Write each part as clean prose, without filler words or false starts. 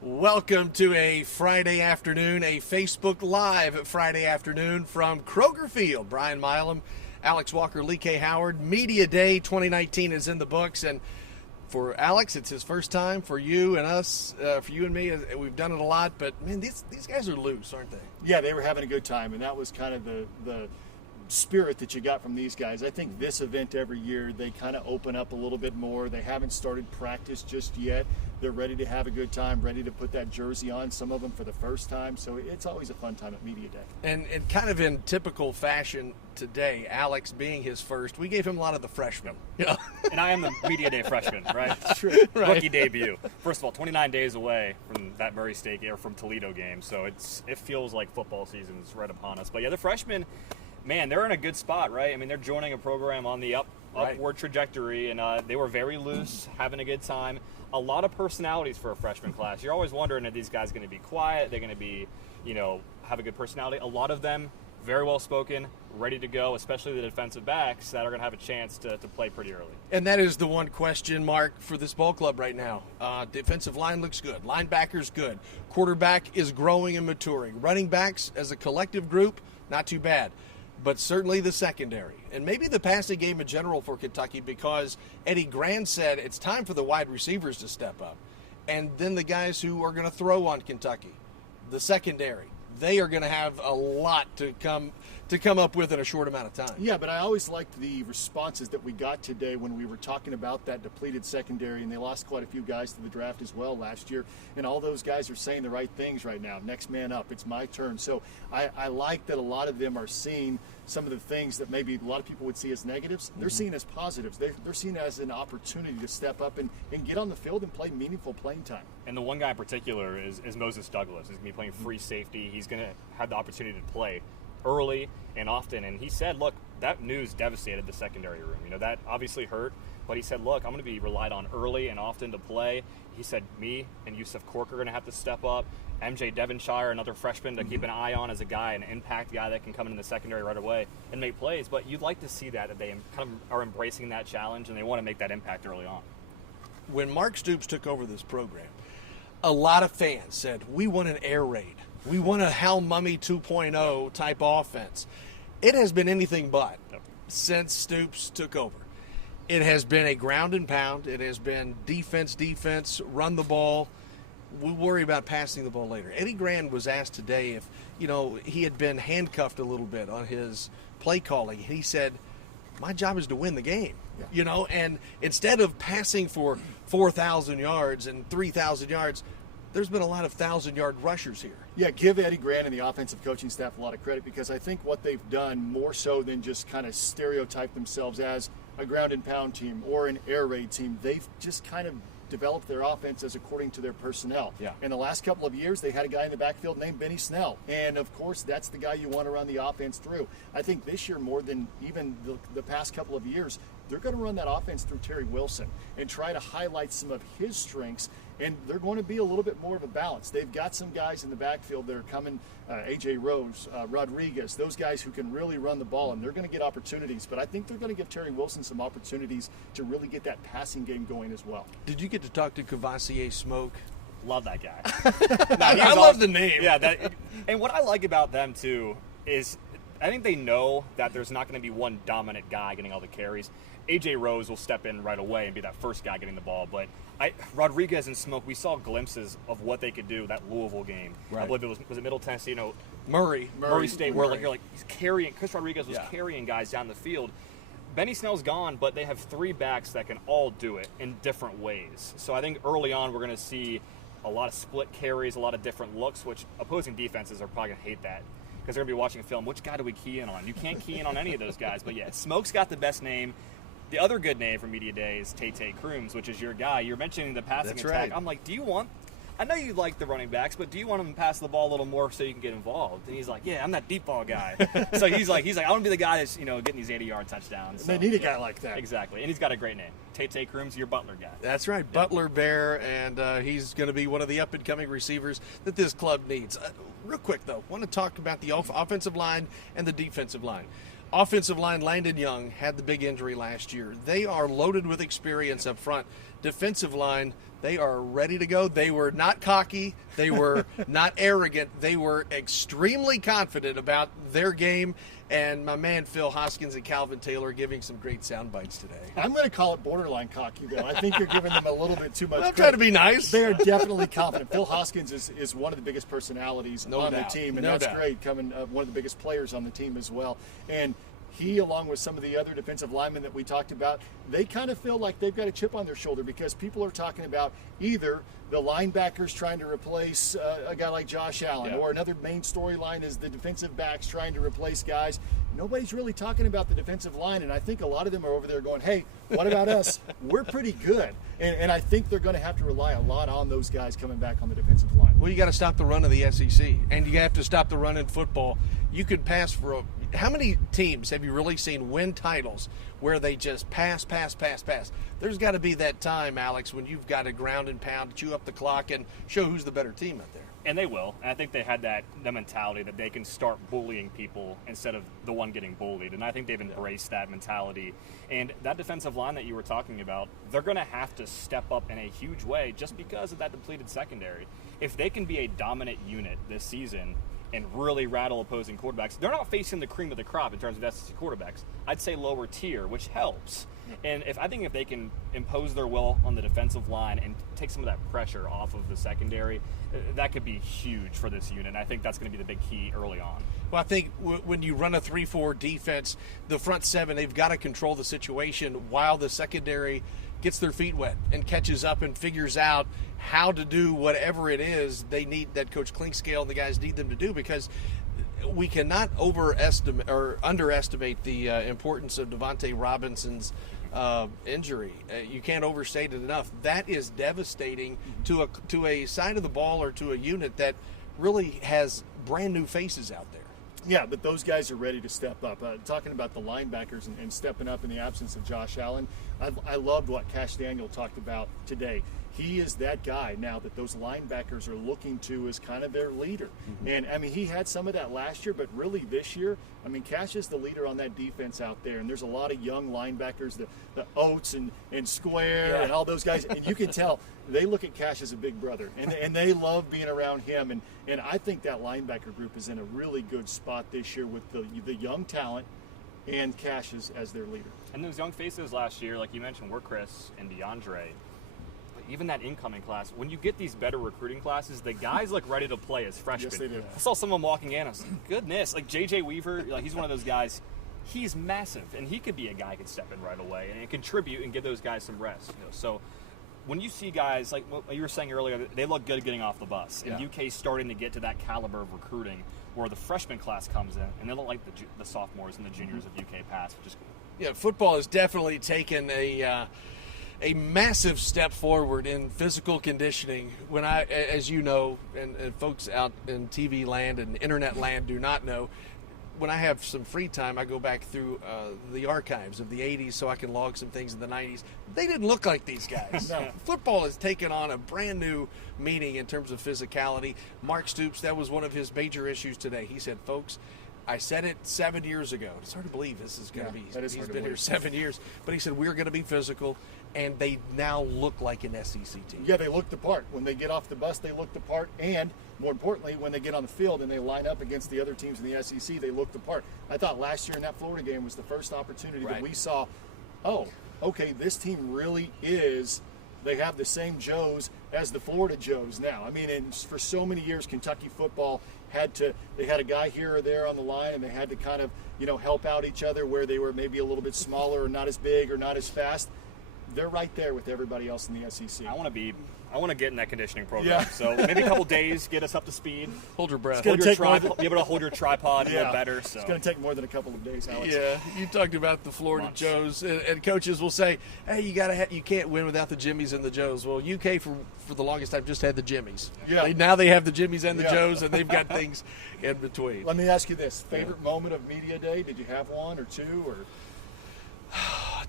Welcome to a Friday afternoon, a Facebook Live Friday afternoon from Kroger Field. Brian Milam, Alex Walker, Lee K. Howard. Media Day 2019 is in the books, and for Alex, it's his first time. For you and us, for you and me, we've done it a lot, but man, these guys are loose, aren't they? Yeah, they were having a good time, and that was kind of the spirit that you got from these guys. I think this event every year, they kind of open up a little bit more. They haven't started practice just yet. They're ready to have a good time, ready to put that jersey on, some of them for the first time. So it's always a fun time at Media Day. And kind of in typical fashion today, Alex being his first, we gave him a lot of the freshmen. Yeah. And I am the Media Day freshman, right? True. Right. Rookie debut. First of all, 29 days away from that Murray State or from Toledo game. So it feels like football season is right upon us. But yeah, the freshmen, man, they're in a good spot, right? I mean, they're joining a program on the upward trajectory, and they were very loose, having a good time. A lot of personalities for a freshman class. You're always wondering, are these guys going to be quiet? They're going to be, have a good personality. A lot of them very well spoken, ready to go, especially the defensive backs that are going to have a chance to play pretty early. And that is the one question mark for this ball club right now. Defensive line looks good. Linebackers good. Quarterback is growing and maturing. Running backs as a collective group, not too bad. But certainly the secondary, and maybe the passing game in general for Kentucky, because Eddie Grand said it's time for the wide receivers to step up. And then the guys who are going to throw on Kentucky, the secondary, they are going to have a lot to come up with in a short amount of time. Yeah, but I always liked the responses that we got today when we were talking about that depleted secondary, and they lost quite a few guys to the draft as well last year, and all those guys are saying the right things right now. Next man up, it's my turn. So I like that a lot of them are seeing some of the things that maybe a lot of people would see as negatives. They're seeing as positives. They're seeing it as an opportunity to step up and get on the field and play meaningful playing time. And the one guy in particular is Moses Douglas. He's going to be playing free safety. He's going to have the opportunity to play early and often. And he said, look, that news devastated the secondary room. That obviously hurt. But he said, look, I'm going to be relied on early and often to play. He said, me and Yusuf Cork are going to have to step up. MJ Devonshire, another freshman to keep an eye on as a guy, an impact guy that can come in the secondary right away and make plays. But you'd like to see that they kind of are embracing that challenge and they want to make that impact early on. When Mark Stoops took over this program, a lot of fans said, we want an air raid. We want a Hal Mummy 2.0 type offense. It has been anything but since Stoops took over. It has been a ground and pound. It has been defense, run the ball. We'll worry about passing the ball later. Eddie Grand was asked today if, he had been handcuffed a little bit on his play calling. He said, my job is to win the game, and instead of passing for 4,000 yards and 3,000 yards, there's been a lot of 1,000-yard rushers here. Yeah, give Eddie Grand and the offensive coaching staff a lot of credit, because I think what they've done more so than just kind of stereotype themselves as a ground and pound team or an air raid team, they've just kind of developed their offense as according to their personnel. Yeah. In the last couple of years, they had a guy in the backfield named Benny Snell. And, of course, that's the guy you want to run the offense through. I think this year, more than even the past couple of years, they're going to run that offense through Terry Wilson and try to highlight some of his strengths, and they're going to be a little bit more of a balance. They've got some guys in the backfield that are coming, A.J. Rose, Rodriguez, those guys who can really run the ball, and they're going to get opportunities. But I think they're going to give Terry Wilson some opportunities to really get that passing game going as well. Did you get to talk to Cavassier Smoke? Love that guy. I love the name. Yeah, and what I like about them, too, is I think they know that there's not going to be one dominant guy getting all the carries. A.J. Rose will step in right away and be that first guy getting the ball. But Rodriguez and Smoke, we saw glimpses of what they could do that Louisville game. Right. I believe it was it Middle Tennessee, Murray State, where he's carrying. Chris Rodriguez was carrying guys down the field. Benny Snell's gone, but they have three backs that can all do it in different ways. So I think early on we're going to see a lot of split carries, a lot of different looks, which opposing defenses are probably going to hate that, because they're going to be watching film. Which guy do we key in on? You can't key in on any of those guys. But yeah, Smoke's got the best name. The other good name for Media Day is Tay Crooms, which is your guy. You're mentioning the passing That's attack. right. I'm like, I know you like the running backs, but do you want them to pass the ball a little more so you can get involved? And he's like, yeah, I'm that deep ball guy. So he's like, I want to be the guy that's, getting these 80-yard touchdowns. So, they need a guy like that. Exactly. And he's got a great name. Tay Crooms, your Butler guy. That's right, Butler Bear, and he's going to be one of the up-and-coming receivers that this club needs. Real quick, though, want to talk about the offensive line and the defensive line. Offensive line, Landon Young had the big injury last year. They are loaded with experience up front. defensive line, they are ready to go. They were not cocky. They were not arrogant. They were extremely confident about their game. And my man Phil Hoskins and Calvin Taylor giving some great sound bites today. I'm going to call it borderline cocky, though. I think you're giving them a little bit too much I'm trying to be nice. They are definitely confident. Phil Hoskins is one of the biggest personalities on doubt. the team, and No that's doubt. great, coming one of the biggest players on the team as well. And he, along with some of the other defensive linemen that we talked about, they kind of feel like they've got a chip on their shoulder because people are talking about either the linebackers trying to replace a guy like Josh Allen, or another main storyline is the defensive backs trying to replace guys. Nobody's really talking about the defensive line, and I think a lot of them are over there going, hey, what about us? We're pretty good. And I think they're going to have to rely a lot on those guys coming back on the defensive line. Well, you got to stop the run of the SEC, and you have to stop the run in football. You could pass for how many teams have you really seen win titles where they just pass? There's got to be that time, Alex, when you've got to ground and pound, chew up the clock, and show who's the better team out there. And they will. And I think they had the mentality that they can start bullying people instead of the one getting bullied. And I think they've embraced that mentality. And that defensive line that you were talking about, they're going to have to step up in a huge way just because of that depleted secondary. If they can be a dominant unit this season and really rattle opposing quarterbacks, they're not facing the cream of the crop in terms of SEC quarterbacks. I'd say lower tier, which helps. And if they can impose their will on the defensive line and take some of that pressure off of the secondary, that could be huge for this unit. And I think that's going to be the big key early on. Well, I think when you run a 3-4 defense, the front seven, they've got to control the situation while the secondary gets their feet wet and catches up and figures out how to do whatever it is they need, that Coach Clinkscale and the guys need them to do, because we cannot overestimate or underestimate the importance of Devontae Robinson's injury. You can't overstate it enough. That is devastating to a side of the ball or to a unit that really has brand new faces out there. Yeah, but those guys are ready to step up. Talking about the linebackers and stepping up in the absence of Josh Allen, I loved what Cash Daniel talked about today. He is that guy now that those linebackers are looking to as kind of their leader. And, I mean, he had some of that last year, but really this year, I mean, Cash is the leader on that defense out there. And there's a lot of young linebackers, the Oates and Square and all those guys. And you can tell they look at Cash as a big brother. And they love being around him. And I think that linebacker group is in a really good spot this year with the young talent and Cash as their leader. And those young faces last year, like you mentioned, were Chris and DeAndre. Even that incoming class, when you get these better recruiting classes, the guys look ready to play as freshmen. Yes, they do. I saw someone walking in, I was like, goodness, like J.J. Weaver, like he's one of those guys, he's massive, and he could be a guy who could step in right away and contribute and give those guys some rest. So when you see guys, like what you were saying earlier, they look good getting off the bus. And UK's starting to get to that caliber of recruiting where the freshman class comes in, and they look like the sophomores and the juniors of UK pass, which is cool. Yeah, football has definitely taken a massive step forward in physical conditioning. When I, as you know, and folks out in TV land and internet land do not know, when I have some free time, I go back through the archives of the 80s so I can log some things in the 90s. They didn't look like these guys. No. Football has taken on a brand new meaning in terms of physicality. Mark Stoops, that was one of his major issues today. He said, folks, I said it 7 years ago. It's hard to believe this is going to be. That is He's hard to been here believe. 7 years. But he said, we're going to be physical. And they now look like an SEC team. Yeah, they look the part. When they get off the bus, they look the part. And more importantly, when they get on the field and they line up against the other teams in the SEC, they look the part. I thought last year in that Florida game was the first opportunity that we saw, okay, this team really is, they have the same Joes as the Florida Joes now. I mean, and for so many years, Kentucky football they had a guy here or there on the line, and they had to kind of, help out each other where they were maybe a little bit smaller or not as big or not as fast. They're right there with everybody else in the SEC. I want to get in that conditioning program. Yeah. So maybe a couple days, get us up to speed. Hold your breath. It's gonna take more Be able to hold your tripod a little better. So It's going to take more than a couple of days, Alex. Yeah, you talked about the Florida Months. Joes, and coaches will say, "Hey, you can't win without the Jimmies and the Joes." Well, UK for the longest time just had the Jimmies. Yeah. Now they have the Jimmies and the Yeah. Joes, and they've got things in between. Let me ask you this: favorite moment of media day? Did you have one or two, or?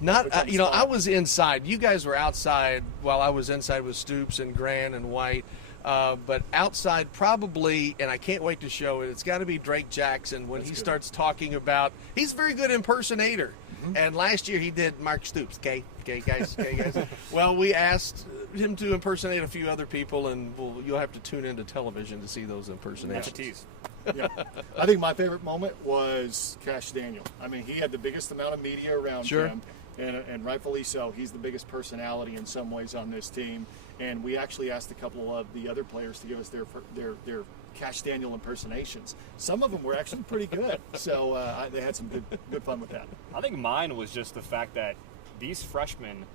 Not, I was inside. You guys were outside while I was inside with Stoops and Grant and White. But outside probably, and I can't wait to show it, it's got to be Drake Jackson when he starts talking about, he's a very good impersonator. And last year he did Mark Stoops. Okay, guys. Well, we asked him to impersonate a few other people, and you'll have to tune into television to see those impersonations. That's a tease. Yeah. I think my favorite moment was Cash Daniel. I mean, he had the biggest amount of media around him, and rightfully so. He's the biggest personality in some ways on this team. And we actually asked a couple of the other players to give us their Cash Daniel impersonations. Some of them were actually pretty good, so they had some good fun with that. I think mine was just the fact that these freshmen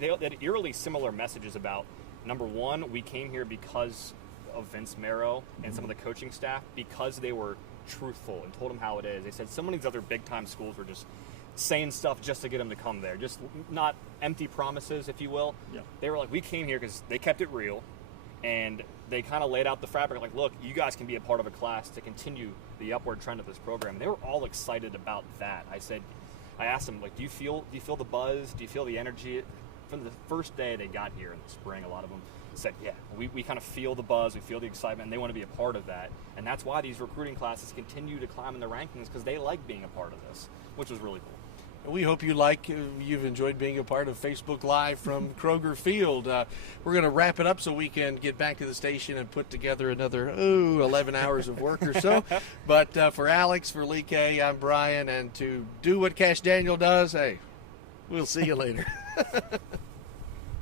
they had eerily similar messages about, number one, we came here because of Vince Marrow and some of the coaching staff, because they were truthful and told them how it is. They said some of these other big-time schools were just saying stuff just to get them to come there, just not empty promises, if you will. Yeah. They were like, we came here because they kept it real, and they kind of laid out the fabric, like, look, you guys can be a part of a class to continue the upward trend of this program. And they were all excited about that. I asked them, like, do you feel the buzz? Do you feel the energy? From the first day they got here in the spring, a lot of them said, yeah, we kind of feel the buzz, we feel the excitement, and they want to be a part of that. And that's why these recruiting classes continue to climb in the rankings, because they like being a part of this, which was really cool. We hope you've enjoyed being a part of Facebook Live from Kroger Field. We're going to wrap it up so we can get back to the station and put together another 11 hours of work or so. But for Alex, for Lee K, I'm Brian, and to do what Cash Daniel does, hey, we'll see you later.